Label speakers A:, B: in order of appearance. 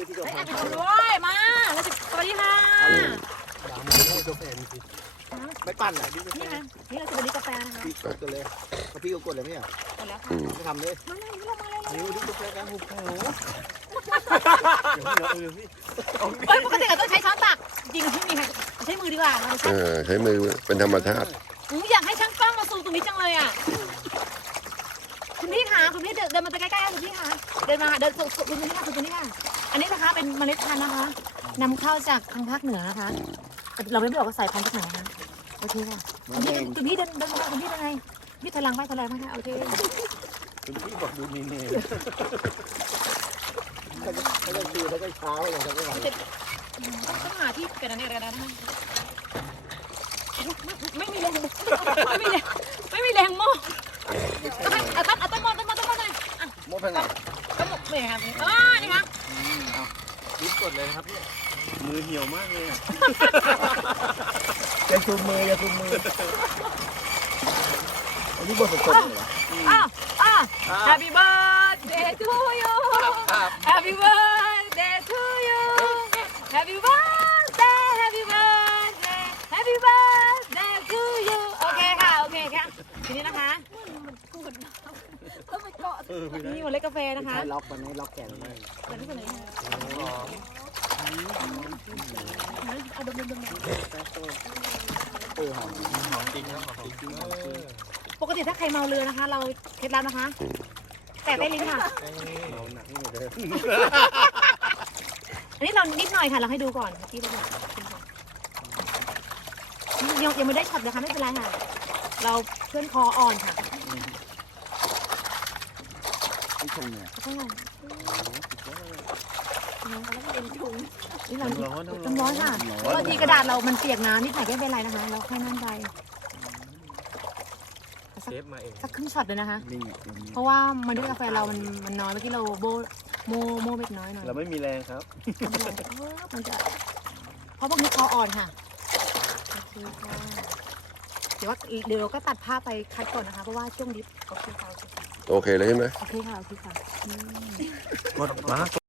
A: ที่กาแฟ
B: ด้วยมาแล้วสวัสดีค่ะ
A: ไม่ปั่นอ่ะพี่
B: นี่ไงนี่เราจะไปดิกาแฟนะคะ
A: พี่กดกันเลยพี่ก็กดเลยไม่อ่ะ
B: หมดแล้วค่ะ
A: ไม่ทำเลย
B: มาเลยเรามาเลย
A: นิ้วที่กาแฟกันหุบแถว
B: ปกติเราต้องใช้ช้อนตักจริงที่มีใช้มือดีกว่าเราใช้
C: ใช้มือเป็นธรรมชาติ
B: อยากให้ช่างกล้องมาซูมตรงนี้จังเลยอ่ะคุณพี่คะคุณพี่เดินมาใกล้ๆคุณพี่คะเดินมาเดินคุณพี่ค่ะคุณพี่ค่ะอันนี้นะคะเป็นเมล็ดพันธุ์นะคะนำเข้าจากทางภาคเหนือนะคะเราไม่บอกว่าสายพันธุ์จากไหนนะคะโอเคค่ะคุณพี่เดินมาคุณพี่เป็นไงพี่ถอยหลังไปค่ะโอเค
A: คุณพี่บอกดูนี่นี่เขาจะตื่นแล้วก็เช้าเลยเขาไม่ไหว
B: ต้องหาที่กันอะไรกันนะไม่มีแรงไม่มีแรงโม่ต้นโม่หน่อย
A: โม่ไปไหน
B: ต้นโม่เนี่ยครับนี่ครับ
A: รีบกดเลยนะครับมือเหี่ยวมากเลยอย่าซูมมืออันนี้บทสดๆเลยเหรอ
B: Happy birthday to you Happy birthday to you Happy birthday Happy birthday Happy birthday to you โอเคค่ะทีนี้นะคะนี่หมดเล็กกาแฟนะคะ
A: ใช้ล็อกมันให้ล็อกแขนเลย
B: แต่นี่เป็นไหนเอาดม
A: หอมจริงครับหอมจริง
B: ปกติถ้าใครเมาเรือนะคะ เราเคล็ดลับนะคะ แต่ได้ลิ้นค่ะ
A: เมาหนักนี่หมดเลย
B: อันนี้เรานิดหน่อยค่ะ เราให้ดูก่อนเมื่อกี้เรายังไม่ได้ช็อตเลยค่ะไม่เป็นไรค่ะ เราเพื่อนคออ่อนค่ะ
A: ไม่ชงเนี่ย
B: ข้างในนี่เรา
A: ร้อน
B: น้ำร้อนค่ะบางทีกระดาษเรามันเปียกน้ำนี่ถ่ายไม่เป็นไรนะคะเราแค่นั่นไป
A: เชฟมาเอง
B: สักครึ่งช็อตเลยนะคะ
A: นี่
B: เพราะว่ามันด้วยกาแฟเรามันน้อยเมื่อกี้เราโมเล็กน้อยหน่อย
A: เราไม่มีแรงครับ
B: มันจะเพราะพวกนี้คออ่อนค่ะโอเคค่ะเดี๋ยวเราก็ตัดผ้าไปคัดก่อนนะคะ เพราะว่าช่วงดิฟโอเคค่ะ
C: โอเคเลยใช่ไหม
B: โอเคค่ะ
A: กดมา